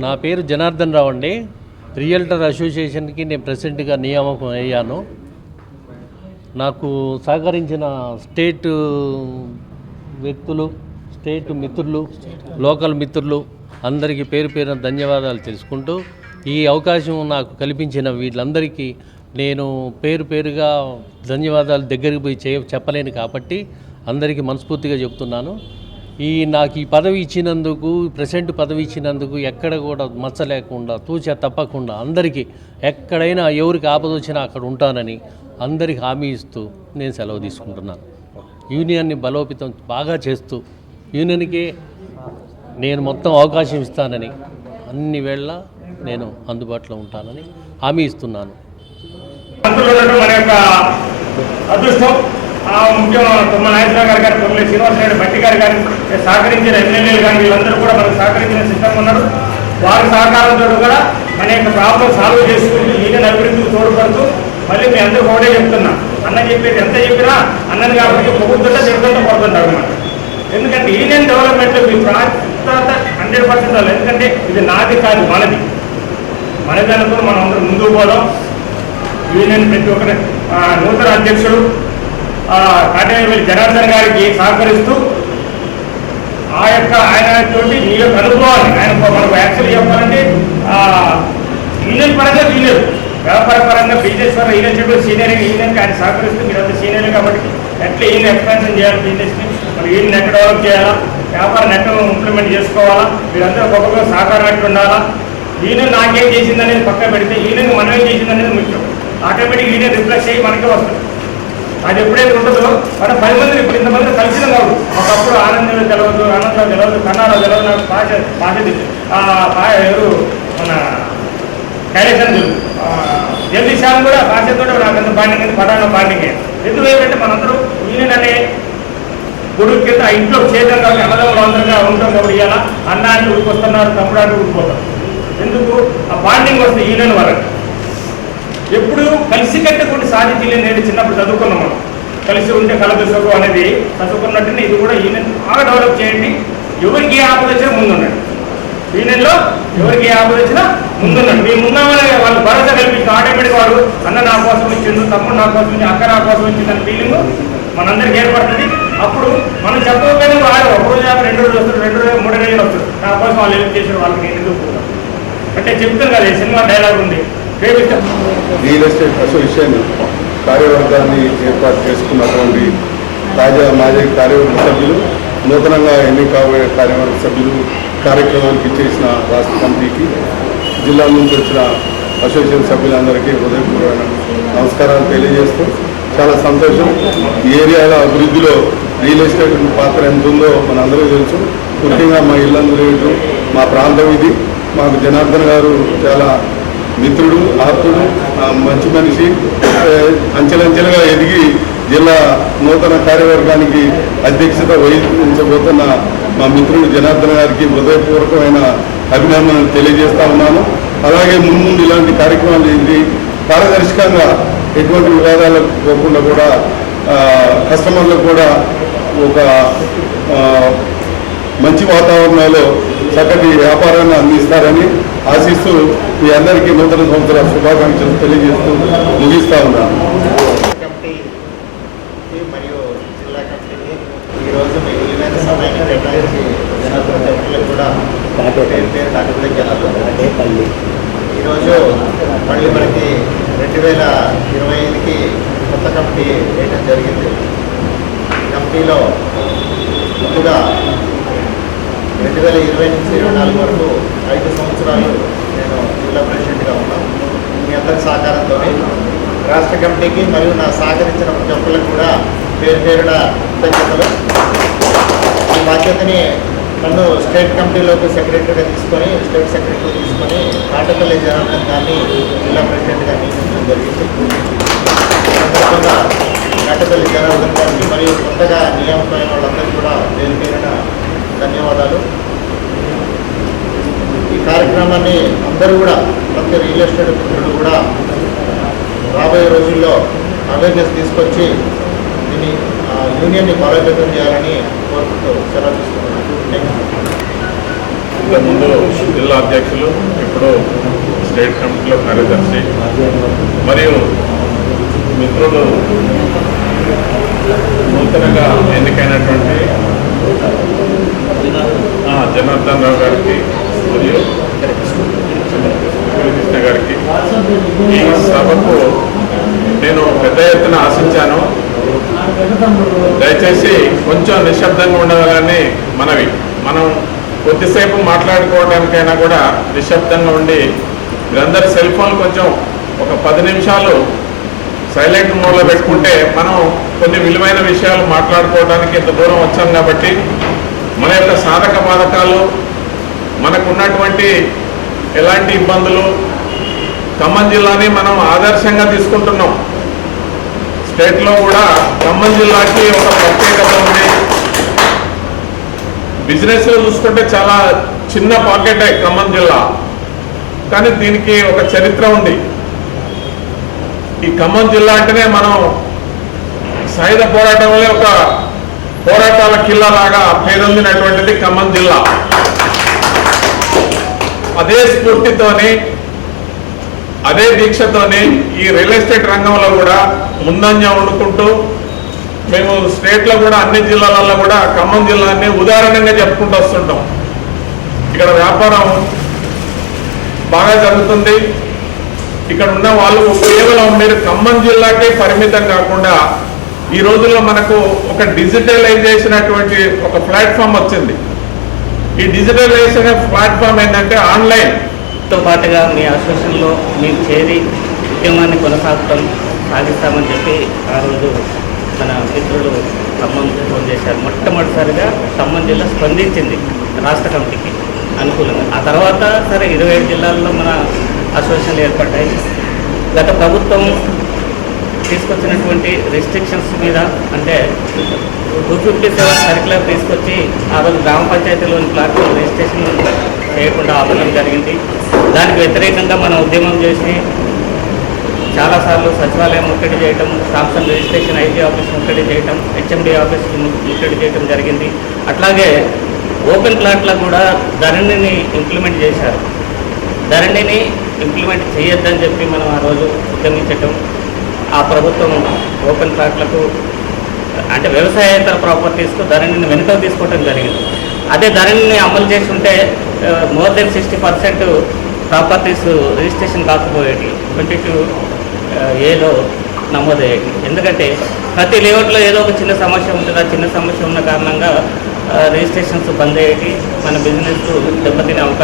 నా పేరు జనార్దన్ రావు అండి. రియల్టర్ అసోసియేషన్కి నేను ప్రెసిడెంట్గా నియామకం అయ్యాను. నాకు సహకరించిన స్టేట్ వ్యక్తులు స్టేట్ మిత్రులు లోకల్ మిత్రులు అందరికీ పేరు పేరున ధన్యవాదాలు తెలుసుకుంటూ ఈ అవకాశం నాకు కల్పించిన వీళ్ళందరికీ నేను పేరు పేరుగా ధన్యవాదాలు దగ్గరికి పోయి చేయ చెప్పలేను కాబట్టి అందరికీ మనస్ఫూర్తిగా చెప్తున్నాను. ఈ నాకు ఈ పదవి ఇచ్చినందుకు ప్రెసిడెంట్ పదవి ఇచ్చినందుకు ఎక్కడ కూడా మచ్చ లేకుండా తూచ తప్పకుండా అందరికీ ఎక్కడైనా ఎవరికి ఆపద వచ్చినా అక్కడ ఉంటానని అందరికి హామీ ఇస్తూ నేను సెలవు తీసుకుంటున్నాను. యూనియన్ని బలోపేతం బాగా చేస్తూ యూనియన్కి నేను మొత్తం అవకాశం ఇస్తానని అన్ని వేళ నేను అందుబాటులో ఉంటానని హామీ ఇస్తున్నాను. అదృష్టం ముఖ్యం తుమ్మ నాగేశ్వరరావు గారు కానీ తొమ్మిది శ్రీనివాసరెడ్డి భట్టి గారు కానీ సహకరించిన ఎమ్మెల్యేలు కానీ వీళ్ళందరూ కూడా మనకు సహకరించిన సిద్ధంగా ఉన్నారు. వారి సహకారంతో కూడా మన యొక్క ప్రాబ్లం సాల్వ్ చేసుకుని ఈయన అభివృద్ధికి తోడ్పడుతూ మళ్ళీ మీ అందరూ ఒకటే చెప్తున్నా. అన్న చెప్పేది ఎంత చెప్పినా అన్నది కాబట్టి పొగుతుంటే తిరుగుతుంటే పడుతుంటారు అన్నమాట. ఎందుకంటే యూనియన్ డెవలప్మెంట్ మీ ప్రాంత హండ్రెడ్ పర్సెంట్ ఎందుకంటే ఇది నాది కాదు మనది. మనది అనుకుని మనం అందరం ముందుకు పోదాం. యూనియన్ ప్రతి ఒక్కరి నూతన అధ్యక్షుడు కాటేపల్లి జనార్దన్ గారికి సహకరిస్తూ ఆ యొక్క ఆయన మీ యొక్క అనుభవాన్ని ఆయన మనకు యాక్చువల్గా చెప్పాలంటే ఆ, యూనియన్ పరంగా సీనియర్ వ్యాపార పరంగా బిజినెస్ పరంగా ఈయన చెప్పి సీనియర్ యూనియన్కి ఆయన సహకరిస్తూ మీరు అంత సీనియర్ కాబట్టి ఎట్లా ఈయన ఎక్స్పాన్షన్ చేయాలి బిజినెస్ని మరి ఈయన ఎక్కడ డెవలప్ చేయాలా? వ్యాపారం నెట్ ఇంప్లిమెంట్ చేసుకోవాలా? మీరందరూ ఒక్కొక్కరు సహకారం ఉండాలా? ఈయన నాకేం చేసిందనేది పక్క పెడితే ఈయనకు మనం ఏం చేసిందనేది ముఖ్యం. ఆటోమేటిక్ ఈయన రిఫ్లెక్ట్ అయ్యి మనకే వస్తుంది. అది ఎప్పుడైతే ఉంటుందో మన పది మంది ఇప్పుడు ఇంతమంది కలిసిన కాదు. ఒకప్పుడు ఆనందంలో తెలవదు ఆనందం తెలవదు కన్నాలో తెలవదు నాకు భాష భాష ఆ భా- ఎవరు? మన కైలేషన్ జల్దీ శ్యామ్ కూడా భాషతో నాకు అంత బాండింగ్ ఉంది పటాన బాండింగ్. ఎందుకు ఏంటంటే మనందరూ యూనియన్ అనే గుడి కింద ఇంట్లో చేద్దాం కాబట్టి అన్నదమ్ములు అందరిగా ఉంటాం కాబట్టి ఇవాళ అన్న అంటే ఊరికొస్తున్నారు తమ్ముడు అంటే ఊరిపోతారు ఎందుకు? ఆ బాండింగ్ వస్తే యూనియన్ వరకు ఎప్పుడు కలిసి కట్టుకుంటే సాధించలేని నేను చిన్నప్పుడు చదువుకున్నాం మనం. కలిసి ఉంటే కలదు సుఖం అనేది చదువుకున్నట్టునే ఇది కూడా యూనియన్ బాగా డెవలప్ చేయండి. ఎవరికి ఏ ఆపద వచ్చినా ముందున్నాడు. యూనియన్లో ఎవరికి ఏ ఆపద వచ్చినా ముందున్నాడు. మేము ఉన్నామని వాళ్ళు భరోసా కల్పించిన ఆటోమేటిక్ వాడు అన్న నా కోసం వచ్చిండు తమ్ముడు నా కోసం వచ్చింది అక్క నా కోసం వచ్చింది అనే ఫీలింగ్ మనందరికి ఏర్పడుతుంది. అప్పుడు మనం చెప్పకపోయినా వాడు ఒక రోజు రెండు రోజులు వస్తారు రెండు రోజులు మూడు రోజులు వస్తారు నా కోసం వాళ్ళు హెల్ప్ చేశారు వాళ్ళకి ఎందుకు అంటే చెప్తారు కదా సినిమా డైలాగ్ ఉంది. రియల్ ఎస్టేట్ అసోసియేషన్ కార్యవర్గాన్ని ఏర్పాటు చేసుకున్నటువంటి తాజా మాజీ కార్యవర్గ సభ్యులు నూతనంగా ఎన్ని కాబోయే కార్యవర్గ సభ్యులు కార్యక్రమానికి చేసిన రాష్ట్ర కమిటీకి జిల్లా నుంచి వచ్చిన అసోసియేషన్ సభ్యులందరికీ హృదయపూర్వక నమస్కారాలు తెలియజేస్తూ చాలా సంతోషం. ఈ ఏరియాల అభివృద్ధిలో రియల్ ఎస్టేట్ పాత్ర ఎంత ఉందో మనందరూ తెలుసు. ముఖ్యంగా మా ఇల్లందరూ మా ప్రాంతం ఇది. మాకు జనార్దన్ గారు చాలా మిత్రుడు ఆప్తుడు మంచి మనిషి అంచెలంచెలుగా ఎదిగి జిల్లా నూతన కార్యవర్గానికి అధ్యక్షత వహించబోతున్న మా మిత్రుడు జనార్దన్ గారికి హృదయపూర్వకమైన అభినందనలు తెలియజేస్తా ఉన్నాను. అలాగే ముందు ఇలాంటి కార్యక్రమాలు ఇది పారదర్శకంగా ఎటువంటి వివాదాలకు పోకుండా కూడా కస్టమర్లకు కూడా ఒక మంచి వాతావరణంలో చక్కటి వ్యాపారాన్ని అందిస్తారని ఆశిస్తూ మీ అందరికీ నూతన సంవత్సర శుభాకాంక్షలు తెలియజేస్తూ ముగిస్తా ఉన్నాను. ఈరోజు మీ కూడా ఈరోజు మళ్ళీ మనకి రెండు వేల ఇరవై ఐదుకి కొత్త కమిటీ వేయడం జరిగింది. ఈ కమిటీలో ముందుగా రెండు వేల ఇరవై నుంచి ఇరవై నాలుగు వరకు ఐదు సంవత్సరాలు నేను జిల్లా ప్రెసిడెంట్గా ఉన్నాను మీ అందరి సహకారంతో రాష్ట్ర కమిటీకి మరియు నా సహకరించిన ప్రతి ఒక్కరికి కూడా పేరు పేరున కృతజ్ఞతలు. ఈ బాధ్యతని నన్ను స్టేట్ కమిటీలోకి సెక్రటరీగా తీసుకొని స్టేట్ సెక్రటరీ తీసుకొని కాటపల్లి జనార్దన్ గారిని జిల్లా ప్రెసిడెంట్గా నియమించడం జరిగింది. సందర్భంగా కాటపల్లి జనార్దన్ గారికి మరియు కొత్తగా నియామకమైన వాళ్ళందరికీ కూడా పేరు పేరున ధన్యవాదాలు. ఈ కార్యక్రమాన్ని అందరూ కూడా ప్రతి రియల్ ఎస్టేట్ మిత్రులు కూడా రాబోయే రోజుల్లో అవేర్నెస్ తీసుకొచ్చి దీన్ని ఆ, యూనియన్ని బలోపేతం చేయాలని కోరుకుంటూ సెలవు తీసుకున్నాను ఇంతకుముందు జిల్లా అధ్యక్షులు ఇప్పుడు స్టేట్ కమిటీలో కార్యదర్శి మరియు మిత్రులు నూతనంగా ఎన్నికైనటువంటి జనార్దన్ రావు గారికి మరియు కొంచెం నిశ్శబ్దంగా ఉండాలని మనవి. మనం కొద్దిసేపు మాట్లాడుకోవడానికైనా కూడా నిశ్శబ్దంగా ఉండి మీరందరి సెల్ ఫోన్ కొంచెం ఒక పది నిమిషాలు సైలెంట్ మోడ్లో పెట్టుకుంటే మనం కొన్ని విలువైన విషయాలు మాట్లాడుకోవడానికి ఇంత దూరం వచ్చాం కాబట్టి మన యొక్క సాధక బాధకాలు మనకున్నటువంటి ఎలాంటి ఇబ్బందులు ఖమ్మం జిల్లాని మనం ఆదర్శంగా తీసుకుంటున్నాం. స్టేట్లో కూడా ఖమ్మం జిల్లాకి ఒక ప్రత్యేకత ఉంది. బిజినెస్ చూసుకుంటే చాలా చిన్న పాకెట్ ఖమ్మం జిల్లా. కానీ దీనికి ఒక చరిత్ర ఉంది. ఈ ఖమ్మం జిల్లా అంటేనే మనం సాయుధ పోరాటంలో ఒక పోరాటాల కిల్లా లాగా పేరొందినటువంటిది ఖమ్మం జిల్లా. అదే స్ఫూర్తితోనే అదే దీక్షతోనే ఈ రియల్ ఎస్టేట్ రంగంలో కూడా ముందంజ వండుకుంటూ మేము స్టేట్లో కూడా అన్ని జిల్లాలలో కూడా ఖమ్మం జిల్లాని ఉదాహరణంగా చెప్పుకుంటూ వస్తుంటాం. ఇక్కడ వ్యాపారం బాగా జరుగుతుంది. ఇక్కడ ఉన్న వాళ్ళు కేవలం మీరు ఖమ్మం జిల్లాకే పరిమితం కాకుండా ఈ రోజుల్లో మనకు ఒక డిజిటలైజేషన్ అటువంటి ఒక ప్లాట్ఫామ్ వచ్చింది. ఈ డిజిటలైజేషన్ ప్లాట్ఫామ్ ఏంటంటే ఆన్లైన్. తో పాటుగా మీ అసోసియేషన్లో మేము చేరి ఉద్యమాన్ని కొనసాగుతాం సాగిస్తామని చెప్పి ఆ రోజు మన మిత్రులు ఖమ్మం ఫోన్ చేశారు. మొట్టమొదటిసారిగా ఖమ్మం జిల్లా స్పందించింది రాష్ట్ర కమిటీకి అనుకూలంగా. ఆ తర్వాత సరే ఇరవై ఏడు జిల్లాల్లో మన అసోసియేషన్లు ఏర్పడ్డాయి. గత ప్రభుత్వం తీసుకొచ్చినటువంటి రిస్ట్రిక్షన్స్ మీద అంటే టూ ఫిఫ్టీ సెవెన్ సర్క్యులర్ తీసుకొచ్చి ఆ రోజు గ్రామ పంచాయతీలోని ప్లాట్ఫామ్ రిజిస్ట్రేషన్ చేయకుండా ఆపడం జరిగింది. దానికి వ్యతిరేకంగా మనం ఉద్యమం చేసి చాలాసార్లు సచివాలయం ముట్టడి చేయటం సాంసంగ్ రిజిస్ట్రేషన్ ఐటీ ఆఫీస్ ముట్టడి చేయటం హెచ్ఎండి ఆఫీస్ ముట్టడి చేయటం జరిగింది. అట్లాగే ఓపెన్ ప్లాట్లో కూడా ధరణిని ఇంప్లిమెంట్ చేశారు. ధరణిని ఇంప్లిమెంట్ చేయొద్దని చెప్పి మనం ఆ రోజు ఉద్యమించటం ఆ ప్రభుత్వం ఓపెన్ ప్లాట్లకు అంటే వ్యవసాయేతర ప్రాపర్టీస్కు ధరణిని వెనుక తీసుకోవటం జరిగింది. అదే ధరణిని అమలు చేసి ఉంటే more than sixty percent properties registration కాకపోయేటి twenty two ఏలో నమోదయ్యాయి. ఎందుకంటే ప్రతి లేఅవుట్లో ఏదో ఒక చిన్న సమస్య ఉంటుంది? ఆ చిన్న సమస్య ఉన్న కారణంగా రిజిస్ట్రేషన్స్ బంద్ అయ్యేటి మన బిజినెస్ దెబ్బతినే అవకాశం